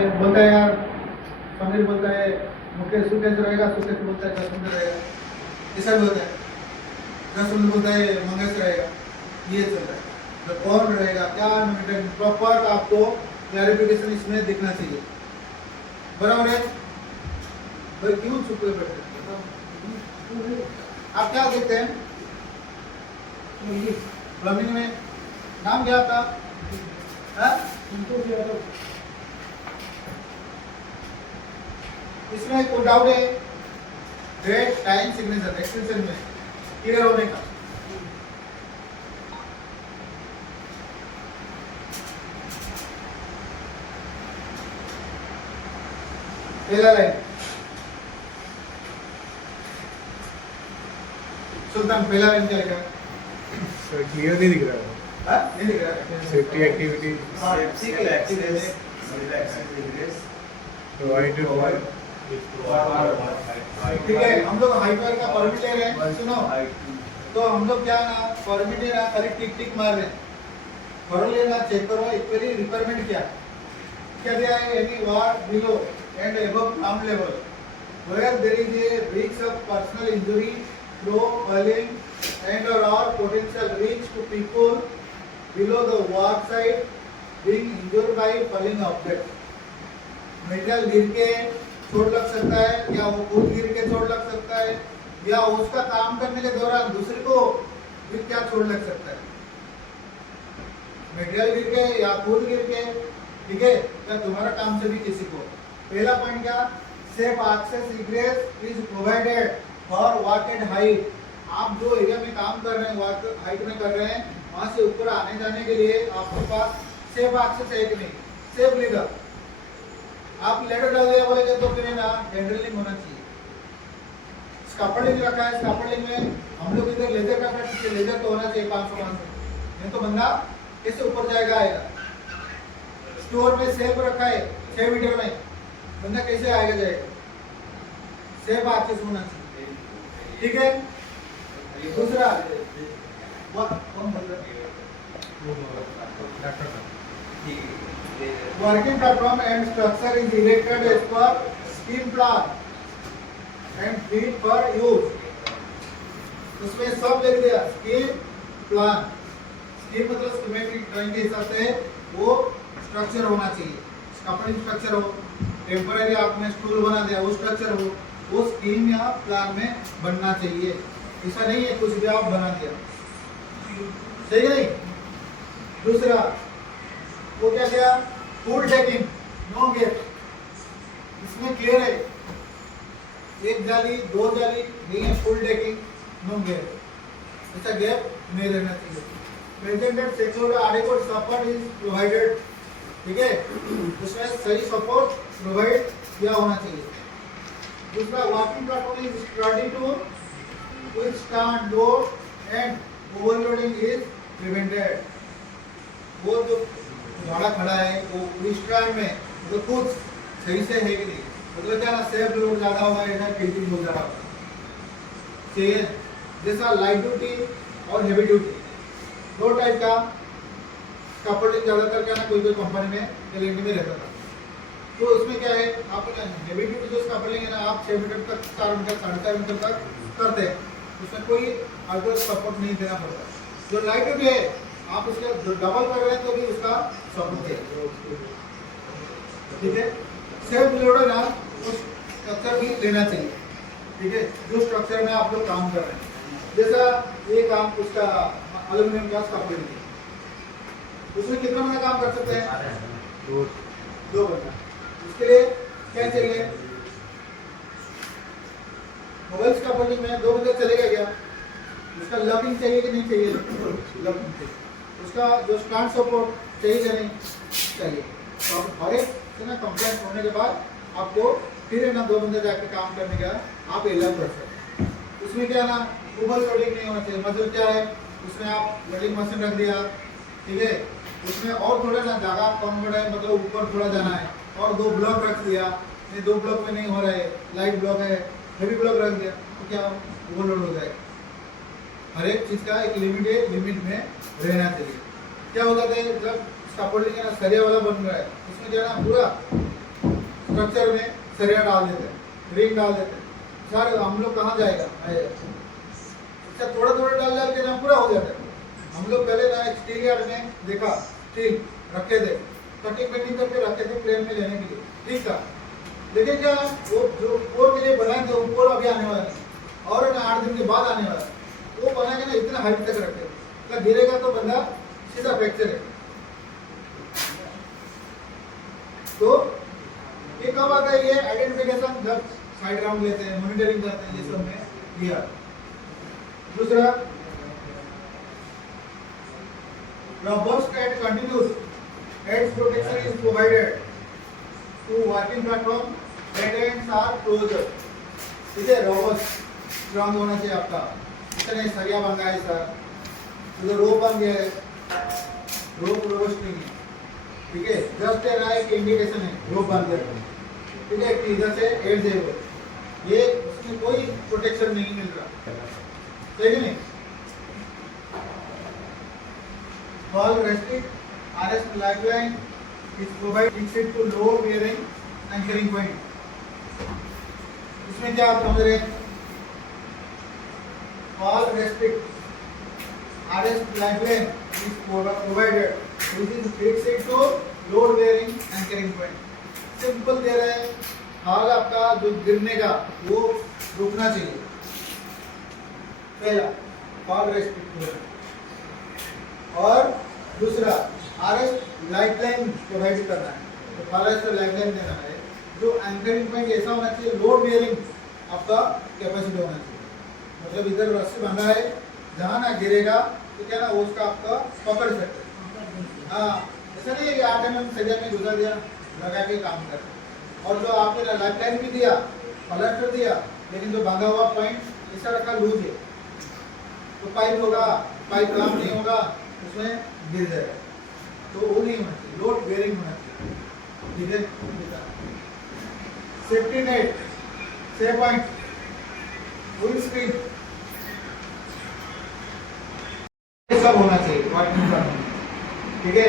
बोलता है यार, समीर बोलता है मुकेश सुकेश रहेगा, सुकेश बोलता है जसवंत रहेगा, ऐसा भी होता है। जसवंत बोलता है मंगेश रहेगा, ये चलता है। तो कौन रहेगा क्या प्रॉपर आपको क्लैरिफिकेशन इसमें दिखना चाहिए, बराबर है भाई। क्यों चुप हुए बैठे आप? क्या देखते हैं प्लम्बिंग में? नाम क्या आपका? इसमें कोई डाउट है? डेट टाइम सिग्नेचर एक्सटेंशन में क्लियर होने का। पहला लाइन सुल्तान, पहला लाइन क्या लिखा है? सर क्लियर नहीं दिख रहा है। नहीं दिख रहा है। Safety activity provided by. ठीक है, हम लोग हाइपर का परमिट ले रहे हैं, सुनो। तो हम लोग क्या ना परमिट ले रहा, खाली टिक टिक मार रहे हैं। करो लेना, चेक करो इक्वली रिक्वायरमेंट क्या दिया है? Any war below and above ground level where there is a risk of personal injury through falling and or potential risk to people below the work site being injured by falling object। Material गिर के चोट लग सकता है, या वो खुद गिर के चोट लग सकता है, या उसका काम करने के दौरान दूसरे को भी क्या चोट लग सकता है। मेटेरियल गिर के या खुद गिर के, ठीक है, या तुम्हारा काम से भी किसी को। पहला पॉइंट क्या? Safe access egress is provided for work at height. आप जो एरिया में काम कर रहे हैं, वर्क हाइट में कर रहे हैं, वहां से ऊपर आने जाने के लिए आपके पास सेफ एक्सेस है कि नहीं? सेफ लेगा। आप लेटर डाल दिया बोलेंगे तो फिर ना हैंडलिंग होना चाहिए। स्काफोल्डिंग रखा है, स्काफोल्डिंग में हम लोग इधर लेजर का पीछे लेजर तो होना चाहिए 500 नहीं तो बंदा कैसे ऊपर जाएगा आएगा। स्टोर में सेफ रखा है 6 मीटर में, बंदा कैसे आएगा जाएगा? सेफ एक्सेस होना चाहिए, ठीक है। दूसरा कौन बोल रहा है? Working platform and structure is erected as per scheme plan and fit for use। उसमें सब लिख दिया, scheme plan। scheme मतलब schematic ड्राइंग के हिसाब से वो स्ट्रक्चर होना चाहिए। कंपनी स्ट्रक्चर हो, टेम्पररी आपने स्टूल बना दिया वो स्ट्रक्चर हो, वो स्कीम या प्लान में बनना चाहिए। ऐसा नहीं है कुछ भी आप बना दिया, सही नहीं। दूसरा वो क्या किया? Full decking know get. इसमें क्लियर है, एक जाली दो जाली नहीं है, फुल डेकिंग नो गेट, ऐसा गैप नहीं रहना चाहिए। Presented secure adequate support is provided, ठीक है, उसमें सही सपोर्ट प्रोवाइड किया होना चाहिए। दूसरा working platform is sturdy to withstand load and overloading is prevented. वो जो भाड़ा खड़ा है वो विस्ट्रैंड में तो कुछ सही से है कि नहीं, मतलब क्या ना सेफ लोड ज्यादा होगा या टिल्टिंग लोड ज्यादा होगा चाहिए। जैसा लाइट ड्यूटी और हेवी ड्यूटी दो टाइप का स्काफोल्डिंग ज्यादातर क्या ना कोई कोई कंपनी में एलएनडी में रहता था। तो उसमें क्या है, आप हेवी ड्यूटी जो स्काफोल्डिंग है ना, आप 6 मीटर तक 4 मीटर 4.5 मीटर तक करते हैं, उसमें कोई अदर सपोर्ट नहीं देना पड़ता। जो लाइट ड्यूटी है आप उसके डबल कर रहे हैं तो भी उसका सपोर्ट चाहिए, ठीक है। सेफ लोड है ना, उस स्ट्रक्चर भी लेना चाहिए, ठीक है, जो स्ट्रक्चर में आप लोग काम कर रहे हैं। जैसा ये काम उसका एल्यूमिनियम का स्काफोल्डिंग है, उसमें कितना बंदा काम कर सकते हैं? दो बंदा। उसके लिए क्या चाहिए? मोबाइल स्काफोल्डिंग में 2 बंदे चलेगा क्या? उसका लॉकिंग चाहिए कि नहीं चाहिए? लॉकिंग चाहिए। उसका जो स्टैंड सपोर्ट चाहिए कि नहीं चाहिए? तो हर एक से ना कंप्लेंट होने के बाद आपको फिर है ना 2 बंदे जाके काम करने का आप एलाउ कर सकते हैं। उसमें क्या ना ओवर लोडिंग नहीं होना चाहिए। मतलब क्या है, उसमें आप वेल्डिंग मशीन रख दिया, ठीक है, उसमें और थोड़ा ना जगह कम पड़ा है, मतलब ऊपर थोड़ा जाना है, और 2 ब्लॉक रख दिया, नहीं 2 ब्लॉक में नहीं हो रहा है, लाइट ब्लॉक है, हेवी ब्लॉक रख दिया तो क्या ओवरलोड हो जाएगा। हर एक चीज का एक लिमिट में रहना चाहिए। क्या हो जाता है जब स्काफोल्डिंग है ना सरिया वाला बन रहा है, उसमें जो है ना पूरा स्ट्रक्चर में सरिया डाल देते हैं, रिंग डाल देते हैं। सर हम लोग कहाँ जाएगा, अच्छा थोड़ा थोड़ा डाल डाल के ना पूरा हो जाता है। हम लोग पहले ना एक्सटीरियर में देखा स्टील रखे थे, कटिंग पेटिंग करके रखे थे प्लेन में लेने के लिए, ठीक था। लेकिन क्या वो जो पोल के लिए बनाए थे वो पोल अभी आने वाला है और ना 8 दिन के बाद आने वाला है। वो बना के ना इतना हाइट तक रखे तो गिरेगा तो बंदा सीधा फ्रैक्चर है। तो ये कब आता है, ये आइडेंटिफिकेशन जब साइड राउंड लेते हैं, मॉनिटरिंग करते हैं, ये सब में दिया। दूसरा robust and continuous head protection is provided to working platform, dead ends are closed। ठीक है, robust strong होना चाहिए आपका, इतने सरिया बन गया है सर, तो रोप बन गया है, रोप robust नहीं है, ठीक है, जस्ट ए राइट इंडिकेशन है रोप बन गया, ठीक है, कि इधर से एड है वो, ये उसमें कोई प्रोटेक्शन नहीं मिल रहा, सही नहीं। Ball resting RS lifeline is provided fixed to load bearing anchoring point। इसमें क्या आप समझ रहे हैं, ball resting RS lifeline is provided which is fixed to load bearing anchoring point। Simple दे रहे हैं, हाल आपका जो गिरने का वो रुकना चाहिए, पहला ball resting। और दूसरा आरएस लाइफलाइन प्रोवाइड करना है, तो आरएस लाइफलाइन देना है, जो एंकरिंग पॉइंट ऐसा होना चाहिए, लोड बेयरिंग आपका कैपेसिटी होना चाहिए, मतलब इधर रस्सी बंधा है, जहाँ ना गिरेगा तो क्या ना उसका आपका पकड़ सकते हैं। हाँ, ऐसा नहीं है कि 8 mm सरिया में गुजर दिया लगा के काम कर, और जो आपने लाइफलाइन भी दिया, प्लास्टर दिया, लेकिन जो बांधा हुआ पॉइंट ऐसा रखा लूज है, तो पाइप होगा, पाइप काम नहीं होगा, उसमें गिर जाएगा, तो वो नहीं होना चाहिए, लोड बेयरिंग होना चाहिए, ठीक है। Safety net, safe point, wind screen, ये सब होना चाहिए वर्किंग का, ठीक है।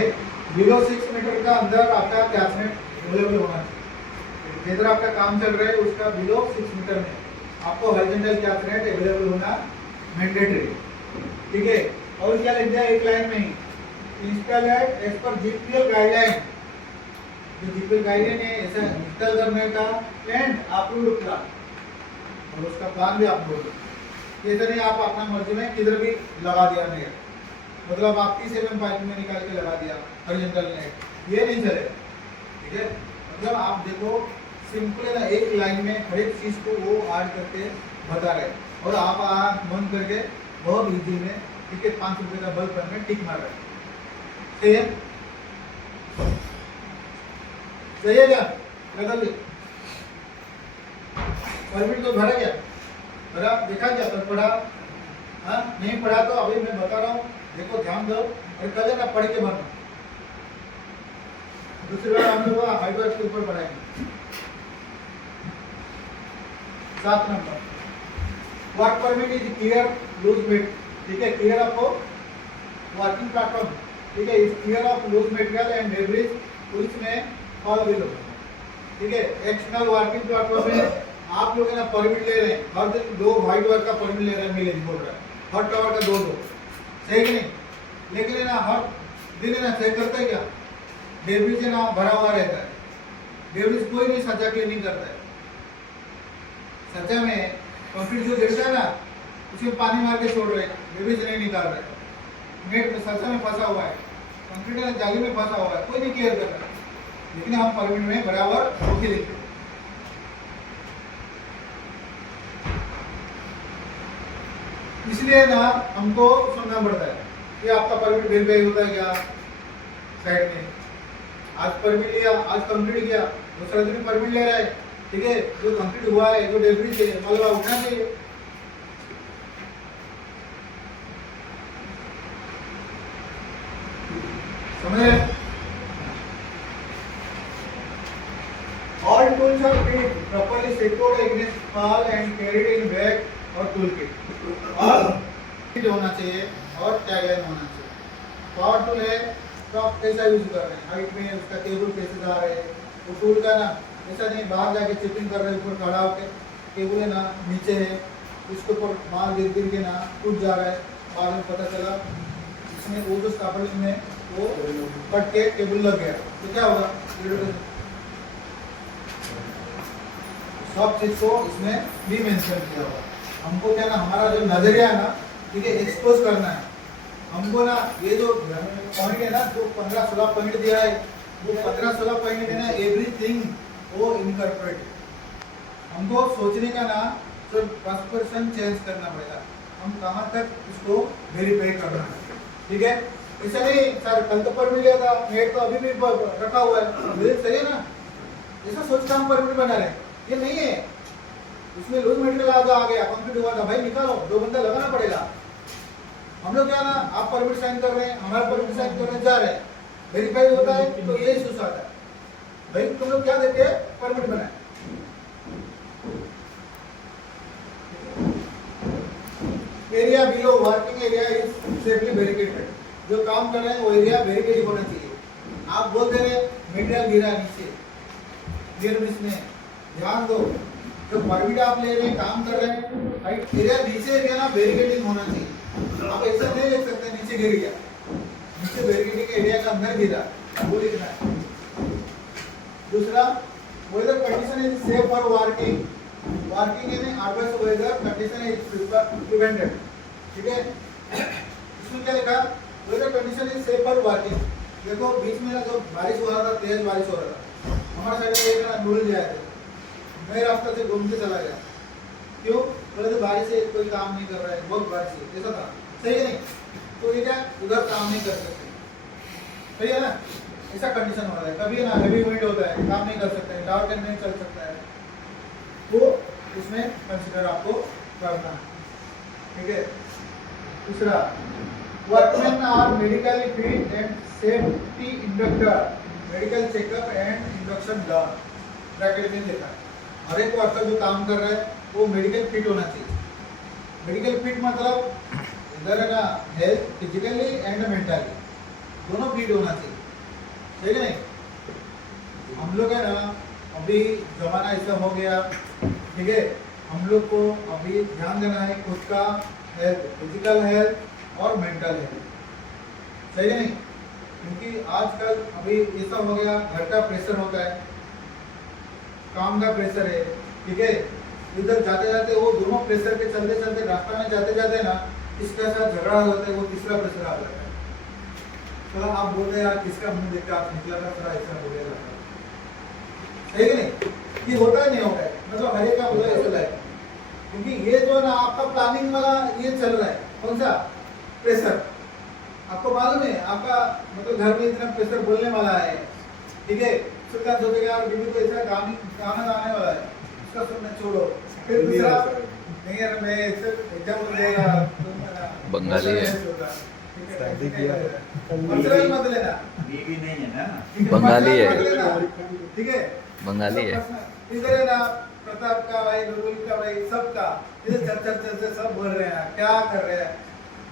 बिलो 6 मीटर का अंदर आपका कैचनेट अवेलेबल होना चाहिए, जिधर आपका काम चल रहा है उसका बिलो 6 मीटर में आपको हॉरिजॉन्टल कैचनेट अवेलेबल होना मैंडेटरी, ठीक है। और क्या लिख दिया एक लाइन में ही, install as per GPL guideline, जो जीपीएल गाइडलाइन है ऐसा इंस्टॉल करने का एंड अप्रूव्ड प्लान, और उसका प्लान भी अप्रूव्ड, ये तो नहीं आप अपना मर्जी में किधर भी लगा दिया नहीं, मतलब आप 30 mm पाइप में निकाल के लगा दिया हॉरिजॉन्टल नेट, ये नहीं चले, ठीक है। मतलब आप देखो सिंपल है ना, एक लाइन में हर एक चीज को वो ऐड करके बता रहे, और आप मन करके बहुत इजी में, ठीक है, 5 रुपए का बल्ब पेन में टिक मार रहे, सही है, सही है क्या, बदल परमिट तो भरा क्या, भरा देखा क्या, पर पढ़ा, हाँ नहीं पढ़ा तो अभी मैं बता रहा हूँ, देखो ध्यान दो, और कल ना पढ़ के भरना, दूसरी बार हम लोग हाइड्रोज के ऊपर पढ़ाएंगे। 7 नंबर, work permit is clear loose mat, ठीक है, क्लियर आपको वर्किंग प्लेटफॉर्म, ठीक है, is clear of loose material and debris which may fall below, ठीक है। एक्सटर्नल वर्किंग प्लेटफॉर्म में आप लोग ना परमिट ले रहे हैं, हर दिन 2 व्हाइट वर्क का परमिट ले रहे हैं, मिलेज बोल रहा है, हर टावर का 2-2, सही कि नहीं, लेकिन है ना हर दिन है ना चेक करता है क्या, डेब्रिज है ना भरा हुआ रहता है, डेब्रिज कोई नहीं सच्चा क्लीनिंग करता है, सच्चा में कंक्रीट जो गिरता है ना उसमें पानी मार के छोड़ रहे हैं, डेब्रिज नहीं निकाल रहे, नेट में सच्चा में फंसा हुआ है, कंक्रीट है जाली में फंसा हुआ है, कोई नहीं केयर कर रहा है, लेकिन हम परमिट में बराबर होके देखते हैं। इसलिए ना हमको सुनना पड़ता है कि आपका परमिट वेरीफाई होता है क्या साइड में, आज परमिट लिया, आज कंक्रीट किया, दूसरा दिन परमिट ले रहा है, ठीक है, जो कंक्रीट हुआ है, जो डेब्रिज है, मलबा उठना चाहिए, समझ रहे। All tools are fitted properly secured against fall and carried in bag और टूल किट, और किट होना चाहिए और टैगलाइन होना चाहिए। पावर टूल है तो आप कैसा यूज कर रहे हैं, हाइट में उसका केबल कैसे जा रहे हैं, वो टूल का ना ऐसा नहीं बाहर जाके चिपिंग कर रहे हैं ऊपर खड़ा होके, केबल है ना नीचे है, इसके ऊपर माल गिर गिर के ना टूट जा रहा है, बाद में पता चला इसमें वो जो स्टापलिंग में वो कट के केबल लग गया, तो क्या होगा? सब चीज को इसमें भी मेंशन किया हुआ। हमको क्या ना हमारा जो नजरिया है ना, ठीक है, एक्सपोज करना है हमको ना। ये जो पॉइंट है ना, जो 15-16 पॉइंट दिया है, वो 15-16 पॉइंट है ना, एवरीथिंग वो इनकॉर्पोरेट हमको सोचने का ना, तो पर्सन चेंज करना पड़ेगा, हम कहाँ तक इसको वेरीफाई करना है, ठीक है। ऐसा नहीं सर कल तो परमिट लिया था, नेट तो अभी भी रखा हुआ है, सही है ना, ऐसा सोच के हम परमिट बना रहे हैं, ये नहीं है। उसमें लूज मटेरियल आ गया, कंप्लीट हुआ था, भाई निकालो, 2 घंटा लगाना पड़ेगा। हम लोग क्या ना, आप परमिट साइन कर रहे हैं, हमारा परमिट साइन करने जा रहे हैं, वेरीफाई होता है तो ये इश्यूज आता है, भाई तुम लोग क्या देते हैं, परमिट बनाए। Area below working area is safely barricaded, जो काम कर रहे हैं वो एरिया बैरिकेड होना चाहिए। आप बोल दे रहे मटेरियल गिरा नीचे, गिर मिस में ध्यान दो, जो परमिट आप ले रहे हैं, काम कर रहे हैं, राइट, एरिया नीचे एरिया ना बैरिकेडिंग होना चाहिए। आप ऐसा नहीं लिख सकते नीचे गिर गया, नीचे बैरिकेडिंग के एरिया का अंदर गिरा, वो लिखना है। दूसरा, weather condition is safe for working, working in adverse weather condition is prevented, ठीक है। इसमें क्या लिखा, weather condition is safe for working. देखो बीच में ना जो बारिश हो रहा था, तेज बारिश हो रहा था, हमारा साइड में एक ना डूल गया था, मैं रास्ता से घूम के चला गया, क्यों? बोले तो बारिश से कोई काम नहीं कर रहा है, बहुत बारिश है, ऐसा था, सही है नहीं? तो ये क्या उधर काम नहीं कर सकते, सही है ना, ऐसा कंडीशन हो रहा है। कभी ना हेवी विंड होता है, काम नहीं कर सकते हैं, डार्क एंड नहीं चल सकता है, तो इसमें कंसीडर आपको करना, ठीक है। दूसरा, workman are medically fit and safety inducted, medical checkup and induction done, bracket में लिखा है। हर एक वर्कर जो काम कर रहा है वो मेडिकल फिट होना चाहिए। मेडिकल फिट मतलब इधर है ना, हेल्थ फिजिकली एंड मेंटली दोनों फिट होना चाहिए, ठीक है नहीं? हम लोग है ना, अभी जमाना ऐसा हो गया, ठीक है, हम लोग को अभी ध्यान देना है खुद का हेल्थ, फिजिकल हेल्थ और मेंटल हेल्थ, सही है नहीं? क्योंकि आजकल अभी ऐसा हो गया, घर का प्रेशर होता है, काम का प्रेशर है, ठीक है, इधर जाते जाते वो दोनों प्रेशर के चलते चलते रास्ता में जाते जाते ना किसके साथ झगड़ा होता है, वो तीसरा प्रेशर आ जाता है। तो आप बोल रहे यार किसका मुंह देख के आप निकला था, थोड़ा ऐसा बोलेगा, सही है नहीं? ये होता है नहीं होता है, मतलब हर एक का बोला ऐसा है, क्योंकि ये जो ना आपका प्लानिंग वाला ये चल रहा है, कौन सा प्रेशर आपको मालूम है, आपका मतलब घर में इतना प्रेशर बोलने वाला है, ठीक है, सुनना सोचेगा और बीबी को ऐसा गाना गाने वाला है, उसका सुनना छोड़ो। फिर दूसरा नहीं यार मैं सिर्फ एकदम बोल देगा, बंगाली है, शादी किया मसलन मत लेना, बीवी नहीं है ना, बंगाली है, ठीक है, बंगाली है। इधर है ना प्रताप का भाई, गुरुकुल का भाई, सबका इधर चर्चा सब बोल रहे हैं, क्या कर रहे हैं,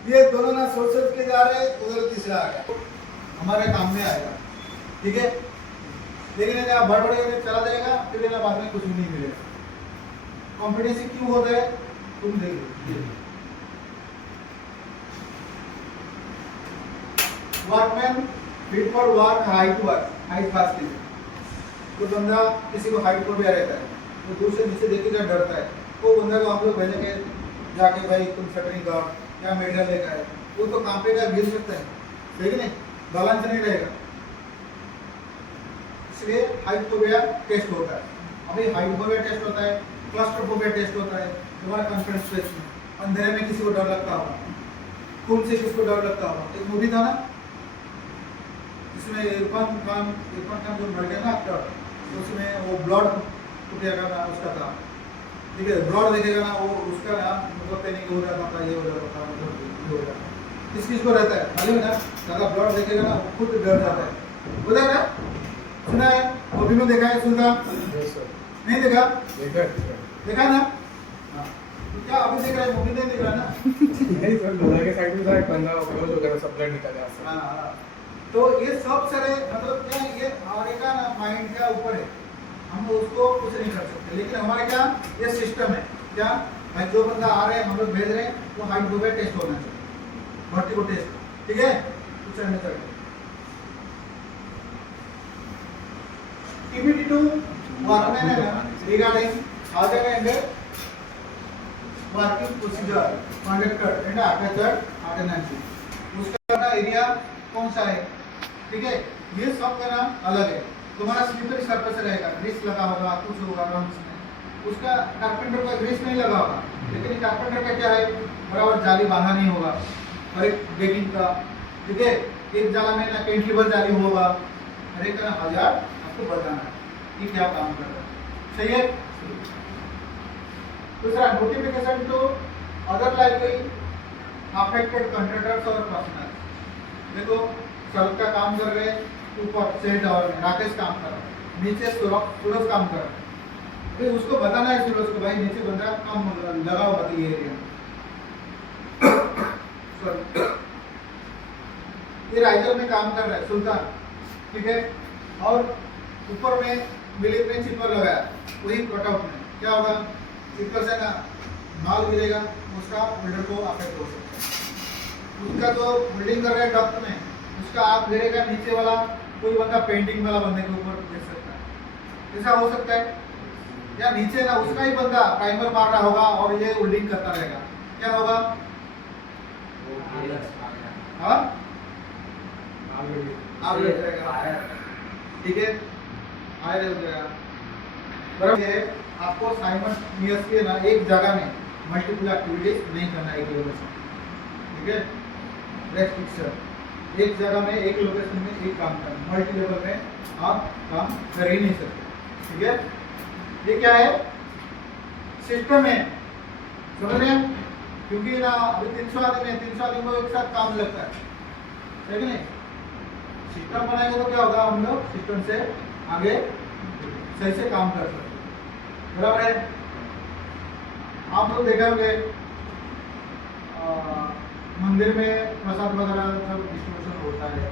ये दोनों ना सोच के जा रहे हैं, उधर तीसरा आ गया, हमारे काम में आएगा, ठीक है। लेकिन आप बड़बड़े चला जाएगा, फिर ना बाद में कुछ भी नहीं मिलेगा। कॉम्पिटिशन क्यों होता है, तुम देखो। Workman fit for work, height fast, तो बंदा किसी को हाइट पर भी रहता है, तो दूर से नीचे देखेगा डरता है, वो बंदा को आप लोग भेजेंगे जाके भाई तुम शटरिंग कर या मेडिकल लेकर आए, वो तो कांपेगा, गिर सकता है, सही नहीं, बैलेंस नहीं रहेगा। इसलिए हाइपोबिया टेस्ट होता है, अभी हाइपोबिया टेस्ट होता है, क्लस्ट्रोफोबिया टेस्ट होता है, तुम्हारा कॉन्फिडेंस टेस्ट में, अंधेरे में किसी को डर लगता होगा, खून से किसको डर लगता होगा, एक मूवी था ना इसमें इरफान खान जो मर गया ना एक्टर, उसमें वो ब्लड टूटेगा ना उसका था, ठीक है, ब्लड देखेगा ना वो उसका ना मतलब पैनिक हो जाता था, ये हो जाता था, मतलब हो जाता, किस को रहता है मालूम है ना, ज्यादा ब्लड देखेगा ना खुद डर जाता है, बोला ना, सुना है, मूवी में देखा है, सुना नहीं देखा, देखा ना, तो क्या अभी देख रहा है, मूवी नहीं देख रहा ना, नहीं सर, लोहा के साइड में था एक बंदा क्लोज हो गया, सब ब्लड निकल आया। हाँ, तो ये सब सारे मतलब क्या ये आगे का ना माइंड का ऊपर है, हम उसको कुछ नहीं कर सकते। लेकिन हमारे क्या ये सिस्टम है, क्या भाई जो बंदा आ रहे हैं हम लोग भेज रहे हैं वो हाइट हो गया टेस्ट होना चाहिए, भर्ती को टेस्ट, ठीक है। कुछ अन्य तरह TBT2 workman regarding other and working procedure conducted and attached ordinance, उसका एरिया कौन सा है, ठीक है। ये सब का नाम अलग है। तुम्हारा स्लीपर सर्फेस रहेगा, ग्रीस लगा होगा, कुछ होगा रंग्स में, उसका कारपेंटर का ग्रीस नहीं लगा होगा, लेकिन कारपेंटर का क्या है बराबर जाली बांधा नहीं होगा, और एक बेकिंग का, ठीक है। एक जगह में ना कैंटिलीवर जाली होगा, हर एक का हजार आपको बताना है कि क्या काम कर रहा है, सही है। दूसरा notification to other likely affected contractors और पर्सनल। देखो सड़क का काम कर रहे हैं, ऊपर सेल टावर में राकेश काम कर रहा है, नीचे सूरज काम कर रहा है, फिर उसको बताना है सूरज को भाई नीचे बंदा काम लगा हुआ था ये एरिया। ये राइजर में काम कर रहा है सुल्तान, ठीक है, और ऊपर में मिलिक में चिपर लगाया, वही कटआउट में क्या होगा, चिपर से ना माल गिरेगा, उसका बिल्डर को अफेक्ट हो सकता है। उसका जो बिल्डिंग कर रहा है डक्ट में, उसका आग गिरेगा, नीचे वाला कोई बंदा पेंटिंग वाला बंदे के ऊपर गिर सकता है, ऐसा हो सकता है। या नीचे ना उसका ही बंदा प्राइमर मार रहा होगा और ये होल्डिंग करता रहेगा, क्या होगा, हाँ आग लग जाएगा, ठीक है, फायर हो जाएगा। बराबर है, आपको साइमल्टेनियसली ना एक जगह में मल्टीपल एक्टिविटीज नहीं करना है एक लोकेशन, ठीक है। रेस्ट्रिक्शन, एक जगह में एक लोकेशन में एक काम करना, मल्टी लेवल में आप काम कर ही नहीं सकते, ठीक है। ये क्या है, सिस्टम है, समझ रहे हैं, क्योंकि ना अभी 300 आदमी है, 300 आदमी को एक साथ काम लगता है, सही नहीं। सिस्टम बनाएंगे तो क्या होगा, हम लोग सिस्टम से आगे सही से काम कर सकते हैं, बराबर है। आप लोग देखे होंगे मंदिर में प्रसाद वगैरह सब डिस्ट्रीब्यूशन होता है,